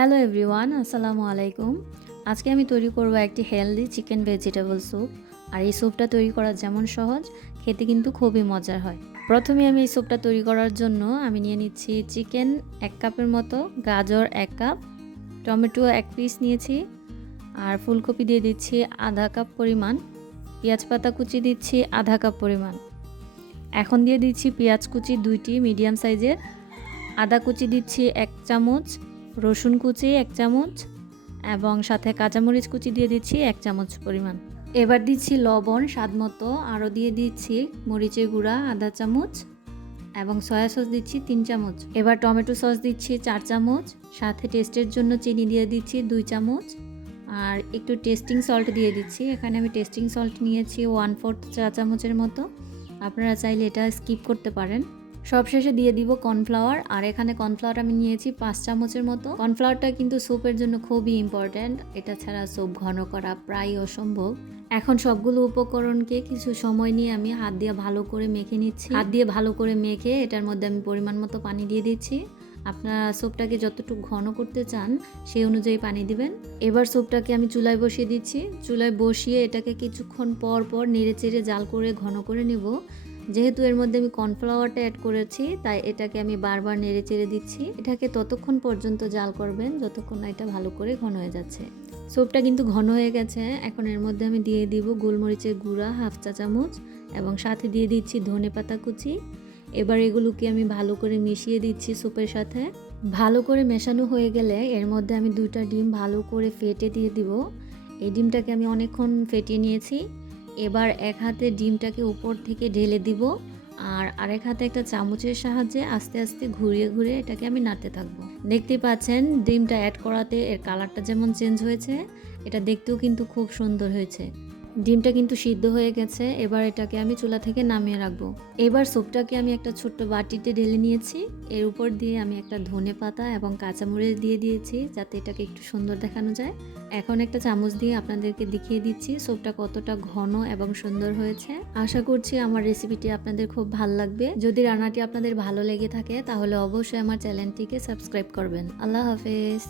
Hello everyone, আসসালামু আলাইকুম। আজকে আমি তৈরি করব একটি হেলদি চিকেন ভেজিটেবল স্যুপ। আর এই স্যুপটা তৈরি করা যেমন সহজ, খেতে কিন্তু খুবই মজার হয়। প্রথমে আমি এই স্যুপটা তৈরি করার জন্য আমি নিয়ে নিচ্ছি চিকেন 1 কাপের মতো, গাজর 1 কাপ, টমেটো 1 পিস নিয়েছি, আর ফুলকপি দিয়ে দিচ্ছি আধা কাপ পরিমাণ, পেঁয়াজ পাতা কুচি দিচ্ছি আধা কাপ পরিমাণ। এখন দিয়ে দিচ্ছি পেঁয়াজ কুচি 2টি মিডিয়াম সাইজের, আদা কুচি দিচ্ছি 1 চামচ, রসুন কুচি 1 চামচ এবং সাথে কাঁচামরিচ কুচি দিয়ে দিচ্ছি 1 চামচ পরিমাণ। এবার দিচ্ছি লবণ স্বাদ মতো, আরও দিয়ে দিচ্ছি মরিচের গুঁড়া আধা চামচ এবং সয়া সস দিচ্ছি 3 চামচ। এবার টমেটো সস দিচ্ছি 4 চামচ, সাথে টেস্টের জন্য চিনি দিয়ে দিচ্ছি 2 চামচ আর একটু টেস্টিং সল্ট দিয়ে দিচ্ছি। এখানে আমি টেস্টিং সল্ট নিয়েছি 1/4 চা চামচের মতো, আপনারা চাইলে এটা স্কিপ করতে পারেন। সবশেষে দিয়ে দিব কর্নফ্লাওয়ার, আর এখানে কর্নফ্লাওয়ার আমি নিয়েছি 5 চামচের মতো। কর্নফ্লাওয়ারটা কিন্তু স্যুপের জন্য খুবই ইম্পর্ট্যান্ট, এটা ছাড়া স্যুপ ঘন করা প্রায় অসম্ভব। এখন সবগুলো উপকরণকে কিছু সময় নিয়ে আমি হাত দিয়ে ভালো করে মেখে নিচ্ছি। হাত দিয়ে ভালো করে মেখে এটার মধ্যে আমি পরিমাণ মতো পানি দিয়ে দিচ্ছি। আপনারা স্যুপটাকে যতটুকু ঘন করতে চান সেই অনুযায়ী পানি দিবেন। এবার স্যুপটাকে আমি চুলায় বসিয়ে দিচ্ছি। চুলায় বসিয়ে এটাকে কিছুক্ষণ পর পর নেড়ে চেড়ে জাল করে ঘন করে নেব। যেহেতু এর মধ্যে আমি কর্নফ্লাওয়ারটা অ্যাড করেছি, তাই এটাকে আমি বারবার নেড়ে চেড়ে দিচ্ছি। এটাকে ততক্ষণ পর্যন্ত জাল করবেন যতক্ষণ না এটা ভালো করে ঘন হয়ে যাচ্ছে। স্যুপটা কিন্তু ঘন হয়ে গেছে। এখন এর মধ্যে আমি দিয়ে দিব গোলমরিচের গুঁড়া 1/2 চা চামচ এবং সাথে দিয়ে দিচ্ছি ধনেপাতা কুচি। এবার এগুলোকে আমি ভালো করে মিশিয়ে দিচ্ছি স্যুপের সাথে। ভালো করে মেশানো হয়ে গেলে এর মধ্যে আমি 2টা ডিম ভালো করে ফেটে দিয়ে দিব। এই ডিমটাকে আমি অনেকক্ষণ ফেটিয়ে নিয়েছি। এবার এক হাতে ডিমটাকে উপর থেকে ঢেলে দিব আর আরেক হাতে একটা চামচের সাহায্যে আস্তে আস্তে ঘুরিয়ে ঘুরিয়ে এটাকে আমি নাড়তে থাকবো। দেখতেই পাচ্ছেন ডিমটা অ্যাড করাতে এর কালারটা যেমন চেঞ্জ হয়েছে, এটা দেখতেও কিন্তু খুব সুন্দর হয়েছে। ডিমটা কিন্তু সিদ্ধ হয়ে গেছে। এবার এটাকে আমি চুলা থেকে নামিয়ে রাখবো। এবার স্যুপটাকে আমি একটা ছোট্ট বাটিতে ঢেলে নিয়েছি। এর উপর দিয়ে আমি একটা ধনেপাতা এবং কাঁচামরিচ দিয়ে দিয়েছি যাতে এটাকে একটু সুন্দর দেখানো যায়। এখন একটা চামচ দিয়ে আপনাদেরকে দেখিয়ে দিচ্ছি স্যুপটা কতটা ঘন এবং সুন্দর হয়েছে। আশা করছি আমার রেসিপিটি আপনাদের খুব ভালো লাগবে। যদি রান্নাটি আপনাদের ভালো লেগে থাকে তাহলে অবশ্যই আমার চ্যানেলটিকে সাবস্ক্রাইব করবেন। আল্লাহ হাফেজ।